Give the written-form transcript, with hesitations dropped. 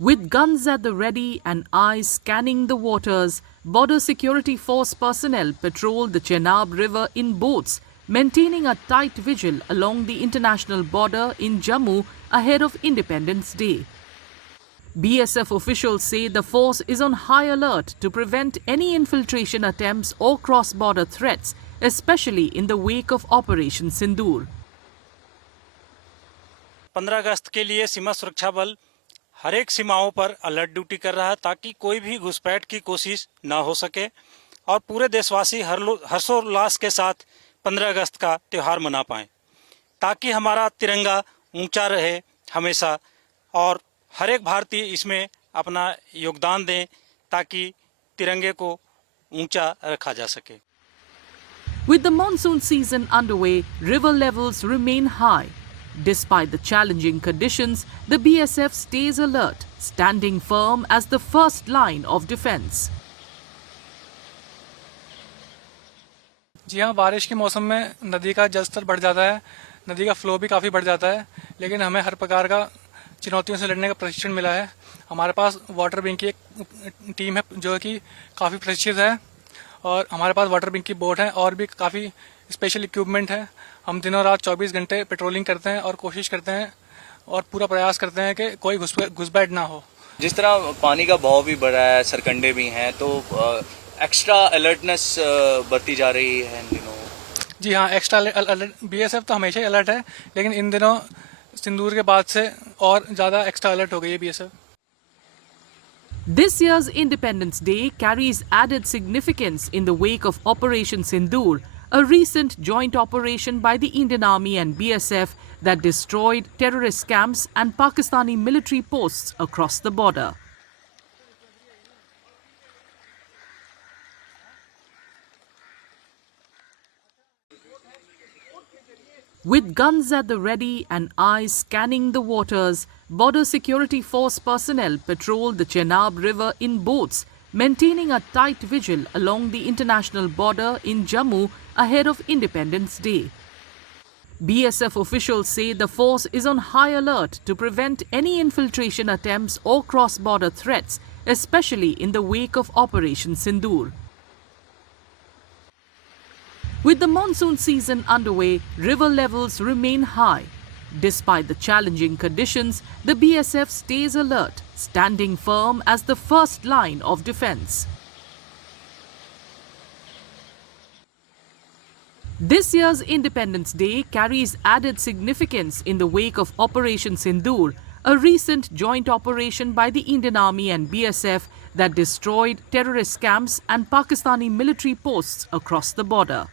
With guns at the ready and eyes scanning the waters, Border Security Force personnel patrolled the Chenab River in boats, maintaining a tight vigil along the international border in Jammu ahead of Independence Day. BSF officials say the force is on high alert to prevent any infiltration attempts or cross-border threats, especially in the wake of Operation Sindoor. 15 अगस्त के लिए सीमा सुरक्षा बल हर एक सीमाओं पर alert duty कर रहा है ताकि कोई भी घुसपैठ की कोशिश ना हो सके और पूरे देशवासी हर्षोल्लास के साथ 15 अगस्त का त्यौहार मना पाएं, ताकि हमारा तिरंगा ऊंचा रहे हमेशा और हर एक भारतीय इसमें अपना योगदान दें ताकि तिरंगे को ऊंचा रखा जा सके. With the monsoon season underway, river levels remain high. Despite the challenging conditions, the BSF stays alert, standing firm as the first line of defense. जी हाँ, बारिश के मौसम में नदी का जलस्तर बढ़ जाता है, नदी का फ्लो भी काफ़ी बढ़ जाता है, लेकिन हमें हर प्रकार का चुनौतियों से लड़ने का प्रशिक्षण मिला है. हमारे पास वाटर विंग की एक टीम है जो कि काफ़ी प्रशिक्षित है और हमारे पास वाटर विंग की बोट है और भी काफ़ी स्पेशल इक्विपमेंट है. हम दिनों रात 24 घंटे पेट्रोलिंग करते हैं और कोशिश करते हैं और पूरा प्रयास करते हैं कि कोई घुसपैठ ना हो. जिस तरह पानी का बहाव भी बढ़ा है, सरकंडे भी हैं, तो एक्स्ट्रा अलर्टनेस बरती जा रही है इन दिनों. जी हाँ, एक्स्ट्रा अलर्ट BSF तो हमेशा ही अलर्ट है, लेकिन इन दिनों सिंदूर के बाद से और ज़्यादा एक्स्ट्रा अलर्ट हो गई है BSF. This year's Independence Day carries added significance in the wake of Operation Sindoor, a recent joint operation by the Indian Army and BSF that destroyed terrorist camps and Pakistani military posts across the border. With guns at the ready and eyes scanning the waters, Border Security Force personnel patrolled the Chenab River in boats, maintaining a tight vigil along the international border in Jammu ahead of Independence Day. BSF officials say the force is on high alert to prevent any infiltration attempts or cross-border threats, especially in the wake of Operation Sindoor. With the monsoon season underway, river levels remain high. Despite the challenging conditions, the BSF stays alert, standing firm as the first line of defense. This year's Independence Day carries added significance in the wake of Operation Sindoor, a recent joint operation by the Indian Army and BSF that destroyed terrorist camps and Pakistani military posts across the border.